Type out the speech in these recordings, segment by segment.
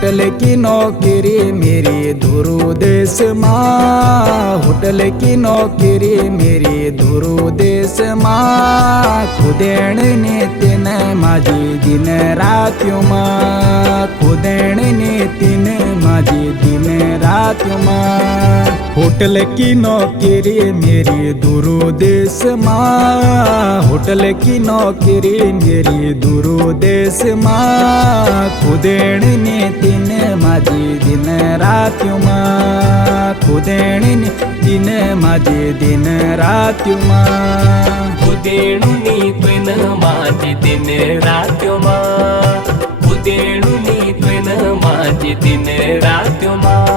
Hotel की नौकरी मेरी दूर देश माँ, होटल की नौकरी मेरी दूर देश माँ। खुदेण ने तीन माझी दिन रात्यो माँ, खुदेण ने तीन माझी दिन रात्यो माँ। होटल की नौकरी मेरी दूर देश माँ, होटल की नौकरी मेरी दूर देश माँ। खुदेण ने तीन माझी दिन रात्यो माँ, खुदेण ने तीन माझी दिन रात्यो माँ। खुदेणुनी त्वेन माझी दिन रात्यो माँ, खुदेणुनी त्वेन माझी दिन रात्यो माँ।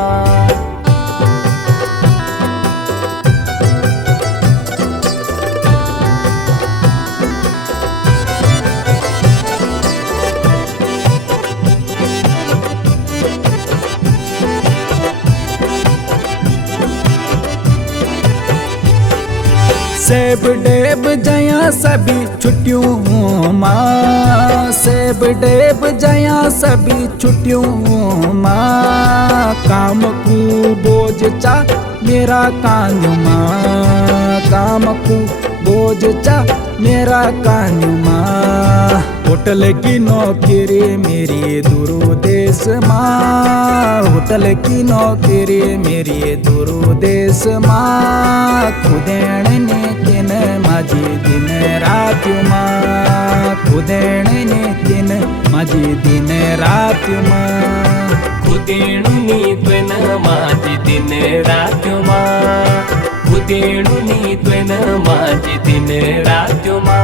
सेब डेब जया सभी छुट्टियों माँ, सेब डेब जया सभी छुट्टियों माँ। काम को बोझ चा मेरा कान्यू माँ, काम को बोझ चा मेरा कान्यू माँ। होटल की नौकरी मेरी दूर देश माँ, होटल की नौकरी मेरी दूर देश माँ। खुदेण ने तीन माझी दिन रात्यो माँ, खुदेण ने तीन माझी दिन रात्यो माँ। खुदेणुनी त्वेन माझी दिन रात्यो माँ, खुदेणुनी त्वेन माझी दिन रात्यो माँ।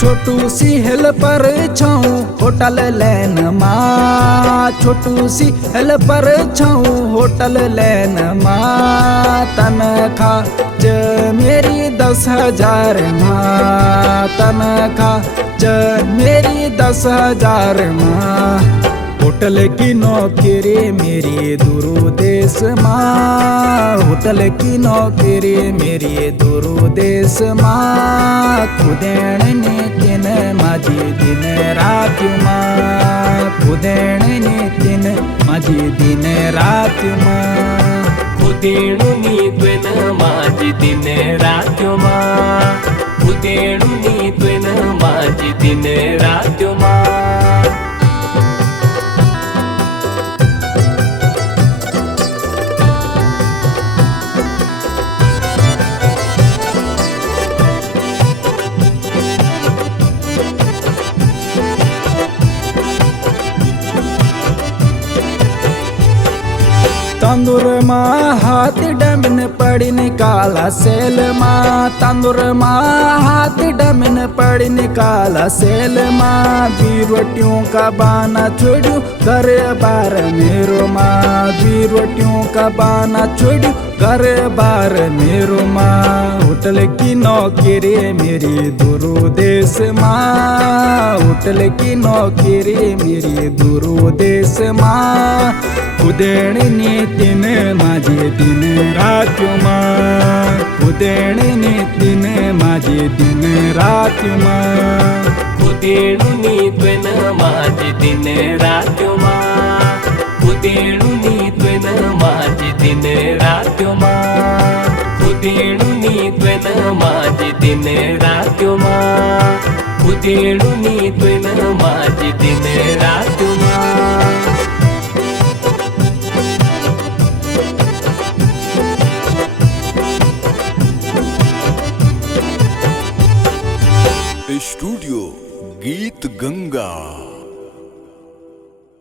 छोटू सी हेल पर छाऊं होटल लैन माँ, छोटू सी हेल पर छाऊं होटल लैन माँ। तनखा ज मेरी 10,000 माँ, तनखा ज मेरी 10,000 माँ। होटल की नौकरी मेरी दूर देश माँ, होटल की नौकरी मेरी दूर देश माँ। खुदेण ने तीन माझी दिन रात्यो माँ, खुदेण ने तीन माझी दिन रात्यो माँ। खुदेणुनी त्वेन माझी दिन रात्यो माँ, खुदेणुनी त्वेन माझी दिन रात्यो माँ। तंदूर माँ हाथ डमन पड़ी निकाला सेल माँ, तंदूर माँ हाथ डमन पड़ी निकाला सेल माँ। 2 रोटियों का बाना छोड़ू घर बार मेरो माँ, 2 रोटियों का बाना छोड़ू घर बार मेरो माँ। होटल की नौकरी मेरी दूर देश माँ, होटल की नौकरी मेरी दूर देश माँ। खुदेण ने तीन माझी दिन रात्यो माँ, खुदेण ने तीन माझी दिन रात्यो माँ। खुदेणुनी त्वेन माझी दिन रात्यो माँ, खुदेणुनी त्वेन माझी दिन रात्यो माँ। खुदेणुनी त्वेन माझी दिन रात्यो माँ, खुदेणुनी त्वेन माझी दिन रात्यो माँ। स्टूडियो गीत गंगा।